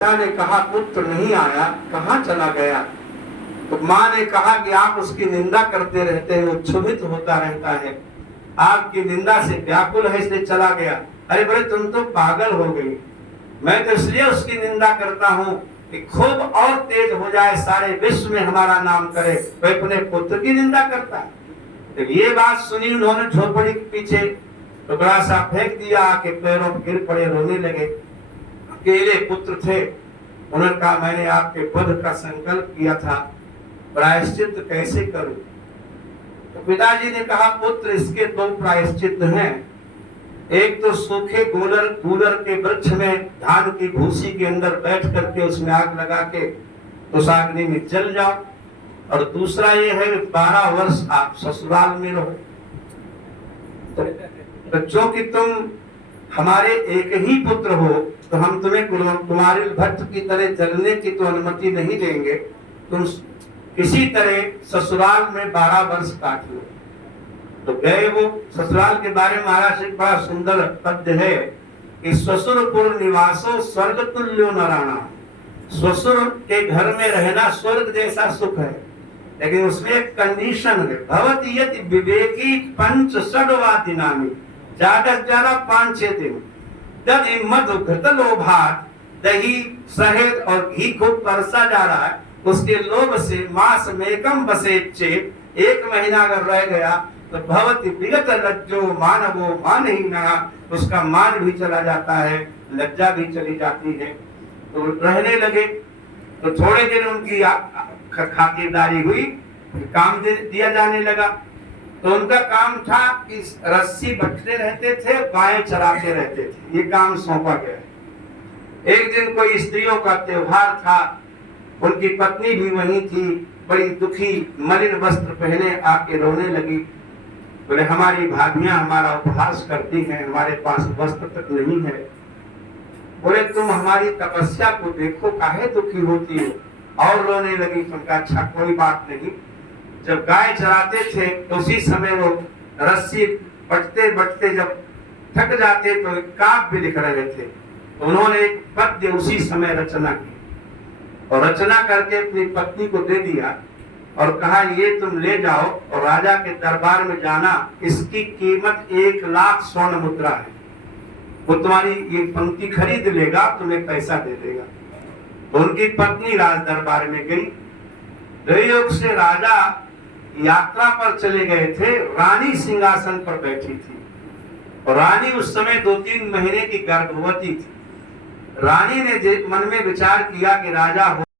पिता ने कहा पुत्र नहीं आया, कहाँ चला गया? तो माँ ने कहा कि आप उसकी निंदा करते रहते हैं, वो क्षुभित होता रहता है, आपकी निंदा से व्याकुल है इसलिए चला गया। अरे बोले तुम तो पागल हो गई, मैं तो इसलिए उसकी निंदा करता हूँ कि खूब और तेज हो जाए, सारे विश्व में हमारा नाम करे। वह अपने पुत्र की निंदा करता है। तो ये बात सुनी उन्होंने झोपड़ी के पीछे टुकड़ा सा फेंक दिया कि पैरों पर गिर पड़े, रोने लगे। अकेले पुत्र थे। उन्होंने कहा मैंने आपके वध का संकल्प किया था, प्रायश्चित कैसे करूं? तो पिताजी ने कहा पुत्र इसके दो प्रायश्चित हैं। एक तो सूखे गूलर के वृक्ष में धान की भूसी के अंदर बैठ करके उसमें आग लगा के उस अग्नि में जल जाओ, और दूसरा ये है 12 वर्ष आप ससुराल में रहो। तो जो कि तुम हमारे एक ही पुत्र हो, तो हम तुम्हें कुमारिल भट्ट की तरह जलने की तो अनुमति नहीं देंगे। तुम किसी तरह ससुराल में 12 वर्ष काट लो। तो गए वो ससुराल के बारे में महाराज एक बड़ा सुंदर पद्य है कि ससुरपुर निवासो स्वर्ग तुल्यो नराणा। ससुर के घर में रहना स्वर्ग जैसा सुख है, लेकिन उसमें एक कंडीशन है, भवति यदि विवेकी पंच षड्वा दिनानि, ज्यादा से ज्यादा 5-6 दिन। तद मधु घृत लोभात, दही शहद और घी खूब परसा जा रहा है, उसके लोभ से मास मेकम बसे चेत, 1 महीना अगर रह गया तो भवति विगत लज्जो मानवो मानहीना, उसका मान भी चला जाता है, लज्जा भी चली जाती है। तो रहने लगे। तो थोड़े दिन उनकी खातिरदारी हुई, काम दिया जाने लगा। तो उनका काम था कि रस्सी बटते रहते थे, गायें चराते रहते थे, ये काम सौंपा गया। एक दिन कोई स्त्रियों का त्योहार था, उनकी पत्नी भी वहीं थी, बड़ी दुखी मलिन वस्त्र पहने आके रोने लगी। बोले हमारी भाभियां हमारा उपहास करती हैं, हमारे पास वस्त्र तक नहीं है। बोले तुम हमारी तपस्या को देखो, काहे दुखी होती हो? और रोने लगी। उनका अच्छा कोई बात नहीं। जब गाय चराते थे तो उसी समय वो रस्सी बटते बटते जब थक जाते तो काव्य लिख रहे थे। तो उन्होंने एक पद्य उसी समय रचना की, और रचना करके अपनी पत्नी को दे दिया और कहा ये तुम ले जाओ और राजा के दरबार में जाना, इसकी कीमत 1 लाख स्वर्ण मुद्रा है, वो तुम्हारी ये पंक्ति खरीद लेगा, तुम्हें पैसा दे देगा। तो उनकी पत्नी राज दरबार में गई। दुर्योग से राजा यात्रा पर चले गए थे, रानी सिंहासन पर बैठी थी, और रानी उस समय 2-3 महीने की गर्भवती थी। रानी ने मन में विचार किया कि राजा